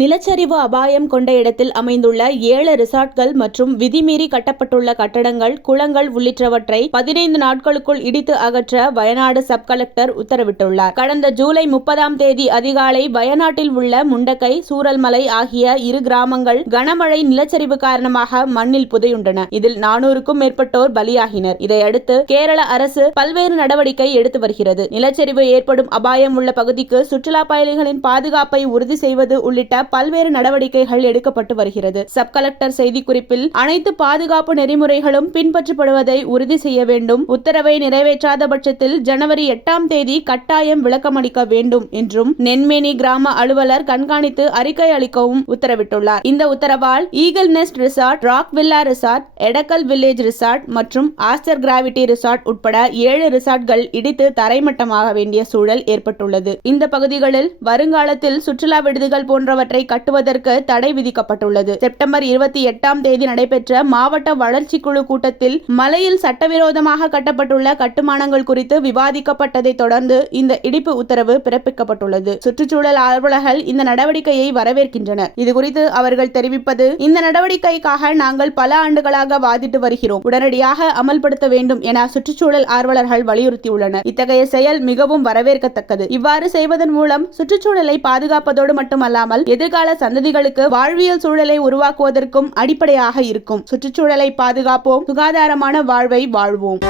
நிலச்சரிவு அபாயம் கொண்ட இடத்தில் அமைந்துள்ள 7 ரிசார்ட்கள் மற்றும் விதிமீறி கட்டப்பட்டுள்ள கட்டடங்கள், குளங்கள் உள்ளிட்டவற்றை 15 நாட்களுக்குள் இடித்து அகற்ற வயநாடு சப் கலெக்டர் உத்தரவிட்டுள்ளார். கடந்த ஜூலை 30ஆம் தேதி அதிகாலை வயநாட்டில் உள்ள முண்டக்கை, சூரல்மலை ஆகிய 2 கிராமங்கள் கனமழை நிலச்சரிவு காரணமாக மண்ணில் புதையுண்டன. இதில் 400க்கும் மேற்பட்டோர் பலியாகினர். இதையடுத்து கேரள அரசு பல்வேறு நடவடிக்கை எடுத்து வருகிறது. நிலச்சரிவு ஏற்படும் அபாயம் உள்ள பகுதிக்கு சுற்றுலா பயணிகளின் பாதுகாப்பை உறுதி செய்வது உள்ளிட்ட பல்வேறு நடவடிக்கைகள் எடுக்கப்பட்டு வருகிறது. சப் கலெக்டர் செய்திக்குறிப்பில் அனைத்து பாதுகாப்பு நெறிமுறைகளும் பின்பற்றப்படுவதை உறுதி செய்ய வேண்டும். உத்தரவை நிறைவேற்றாத பட்சத்தில் ஜனவரி 8ஆம் தேதி கட்டாயம் விளக்கமளிக்க வேண்டும் என்றும் நென்மேனி கிராம அலுவலர் கண்காணித்து அறிக்கை அளிக்கவும் உத்தரவிட்டுள்ளார். இந்த உத்தரவால் eagle nest resort, rock villa resort, Edakkal village resort மற்றும் ஆஸ்டர் கிராவிட்டி ரிசார்ட் உட்பட 7 ரிசார்ட்கள் இடித்து தரைமட்டமாக வேண்டிய சூழல் ஏற்பட்டுள்ளது. இந்த பகுதிகளில் வருங்காலத்தில் சுற்றுலா விடுதிகள் போன்றவற்றை கட்டுவதற்கு தடை விதிக்கப்பட்டுள்ளது. செப்டம்பர் 28ஆம் தேதி நடைபெற்ற மாவட்ட வளர்ச்சி குழு கூட்டத்தில் மலையில் சட்டவிரோதமாக கட்டப்பட்டுள்ள கட்டுமானங்கள் குறித்து விவாதிக்கப்பட்டதை தொடர்ந்து இந்த இடிப்பு உத்தரவு பிறப்பிக்கப்பட்டுள்ளது. சுற்றுச்சூழல் ஆர்வலர்கள் இந்த நடவடிக்கையை வரவேற்கின்றனர். இதுகுறித்து அவர்கள் தெரிவிப்பது, இந்த நடவடிக்கைக்காக நாங்கள் பல ஆண்டுகளாக வாதிட்டு வருகிறோம். உடனடியாக அமல்படுத்த வேண்டும் என சுற்றுச்சூழல் ஆர்வலர்கள் வலியுறுத்தியுள்ளனர். இத்தகைய செயல் மிகவும் வரவேற்கத்தக்கது. இவ்வாறு செய்வதன் மூலம் சுற்றுச்சூழலை பாதுகாப்பதோடு மட்டுமல்லாமல் எதிர்கால சந்ததிகளுக்கு வாழ்வியல் சூழலை உருவாக்குவதற்கும் அடிப்படையாக இருக்கும். சுற்றுச்சூழலை பாதுகாப்போம், சுகாதாரமான வாழ்வை வாழ்வோம்.